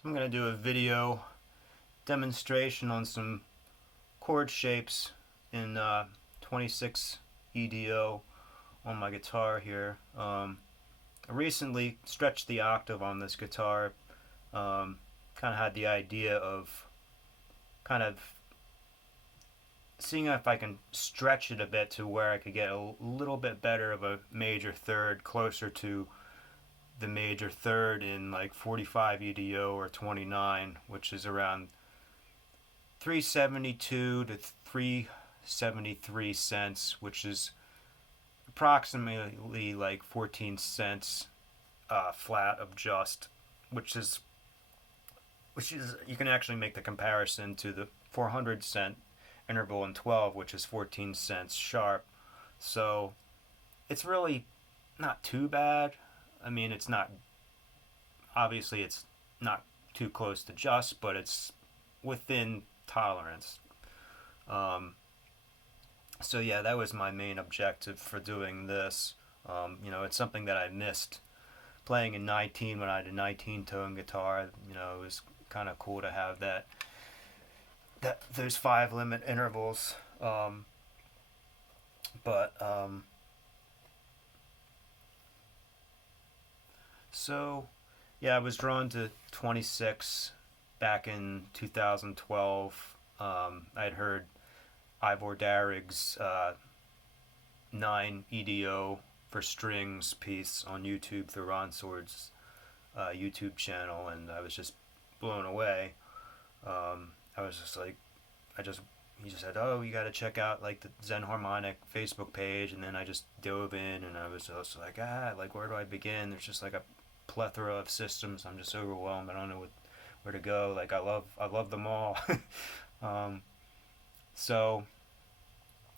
So I'm going to do a video demonstration on some chord shapes in 26 EDO on my guitar here. I recently stretched the octave on this guitar. Kind of had the idea of kind of seeing if I can stretch it a bit to where I could get a little bit better of a major third, closer to the major third in like 45 EDO or 29, which is around 372 to 373 cents, which is approximately like 14 cents flat of just, which is you can actually make the comparison to the 400 cent interval in 12, which is 14 cents sharp. So it's really not too bad. I mean, it's not, obviously it's not too close to just, but it's within tolerance. So yeah, that was my main objective for doing this. It's something that I missed playing in 19 when I had a 19-tone guitar. It was kind of cool to have those 5 limit intervals. So yeah, I was drawn to 26 back in 2012. I'd heard Ivor Darrig's 9 EDO for strings piece on YouTube through Ron Sword's YouTube channel, and I was just blown away. I was just like, he just said, oh, you got to check out like the Zen Harmonic Facebook page, and then I just dove in, and I was just like, like where do I begin? There's just like a plethora of systems. I'm just overwhelmed. I don't know where to go. Like I love them all. So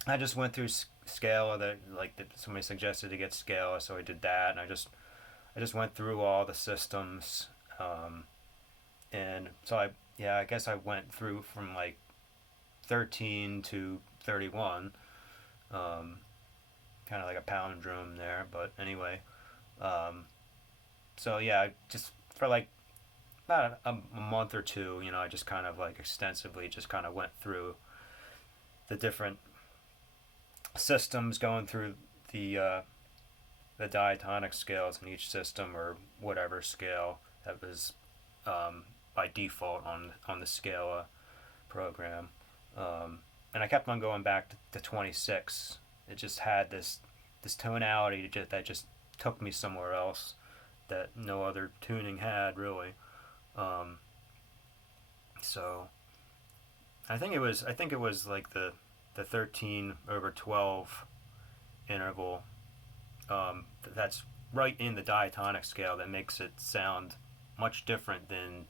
I just went through Scala, that somebody suggested to get Scala, so I did that, and I just went through all the systems, and so I guess I went through from like 13 to 31, kind of like a palindrome there, but anyway, so yeah, just for like about a month or two, I just kind of like extensively just kind of went through the different systems, going through the diatonic scales in each system, or whatever scale that was by default on the Scala program, and I kept on going back to 26. It just had this tonality that just took me somewhere else that no other tuning had really. So I think it was like the 13 over 12 interval, that's right in the diatonic scale, that makes it sound much different than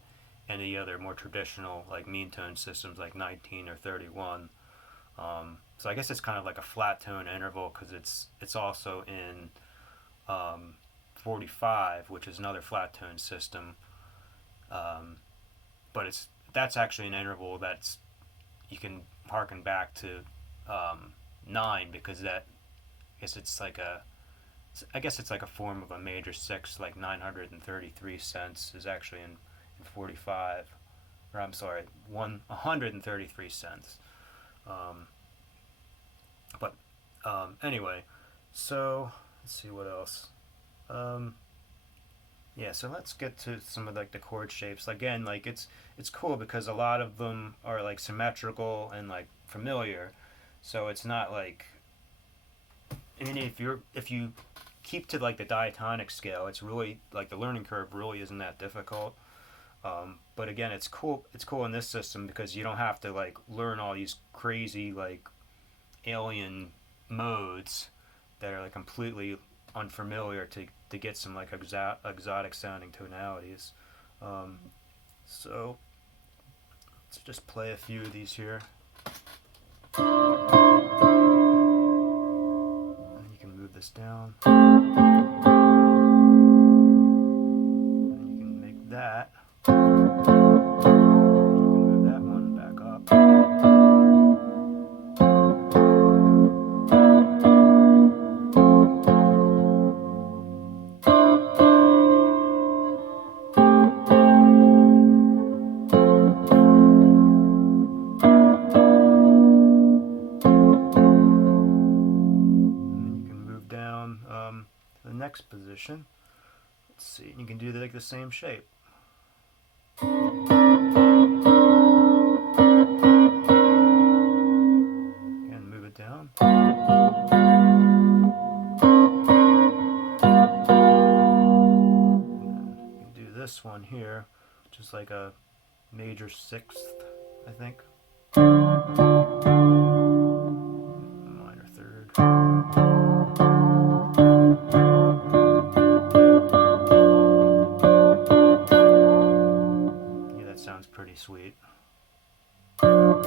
any other more traditional like mean tone systems like 19 or 31. So I guess it's kind of like a flat tone interval, because it's also in 45, which is another flat tone system, but that's actually an interval that's you can harken back to 9, because that I guess it's like a form of a major 6, like 933 cents is actually in 45, or I'm sorry, 133 cents. Anyway, so let's see what else. Yeah, so let's get to some of like the chord shapes. Again, like it's cool because a lot of them are like symmetrical and like familiar. So it's not like, I mean, if you keep to like the diatonic scale, it's really like the learning curve really isn't that difficult. But again, it's cool in this system because you don't have to like learn all these crazy like alien modes that are like completely unfamiliar to get some like exotic sounding tonalities. So let's just play a few of these here. And you can move this down. And you can make that. And you can move that one back up. next position. Let's see, you can do like the same shape. Again, move it down. You can do this one here, just like a major sixth, I think. Minor third. Yeah, that sounds pretty sweet. Let's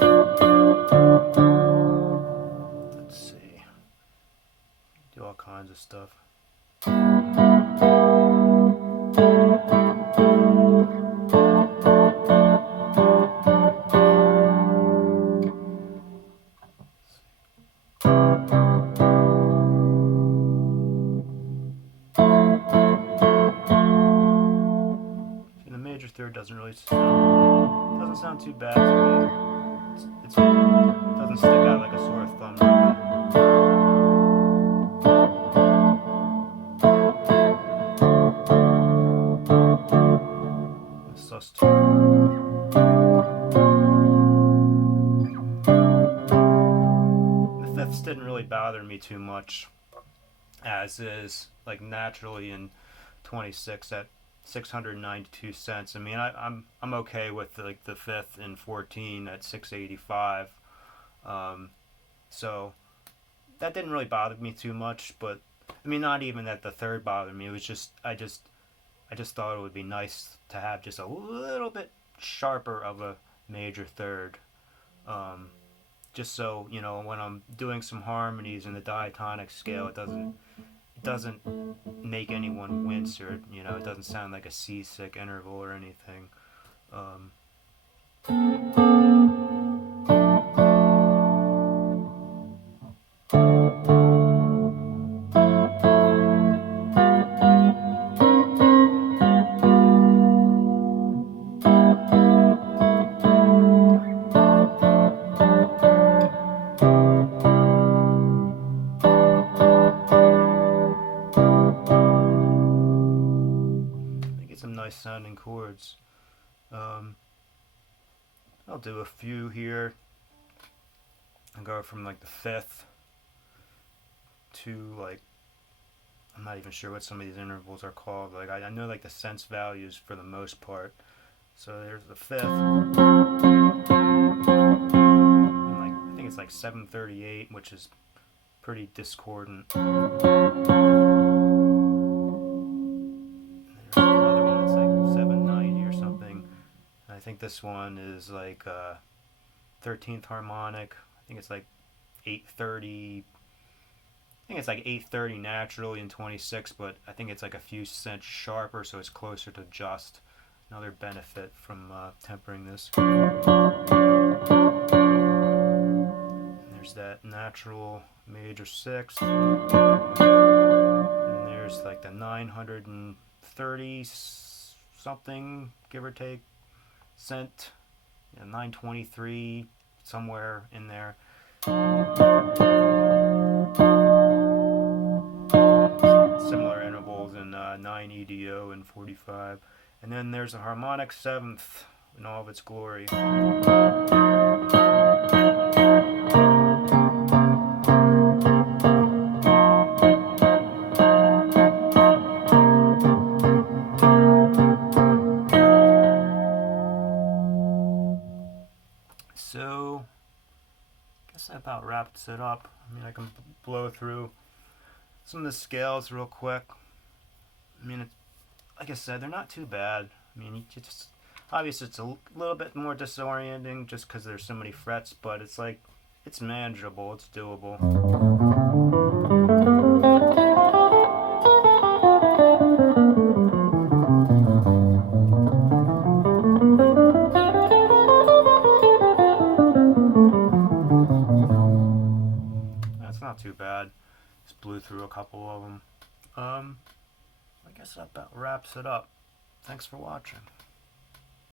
see. Do all kinds of stuff. The major third doesn't sound too bad to me. It doesn't stick out like a sore thumb really. The sus2. The fifths didn't really bother me too much, as is like naturally in 26 at 692 cents. I mean, I'm okay with like the fifth and 14 at 685. So that didn't really bother me too much. But I mean, not even that the third bothered me. It was just I just thought it would be nice to have just a little bit sharper of a major third. Just so, you know, when I'm doing some harmonies in the diatonic scale, it doesn't make anyone wince, or, you know, it doesn't sound like a seasick interval or anything. Some nice sounding chords. I'll do a few here. I'll go from like the fifth to like, I'm not even sure what some of these intervals are called. Like I know like the sense values for the most part. So there's the fifth. And like, I think it's like 738, which is pretty discordant. I think this one is like 13th harmonic. I think it's like 830. I think it's like 830 naturally in 26, but I think it's like a few cents sharper, so it's closer to just. Another benefit from tempering this. There's that natural major sixth. And there's like the 930 something, give or take, cent, 923, somewhere in there. Similar intervals in 9 EDO and 45. And then there's a harmonic seventh in all of its glory. So, I guess that about wraps it up. I mean, I can blow through some of the scales real quick. I mean, like I said, they're not too bad. I mean, you just, obviously it's a little bit more disorienting just because there's so many frets, but it's like, it's manageable, it's doable. That's not too bad. Just blew through a couple of them. I guess that about wraps it up. Thanks for watching.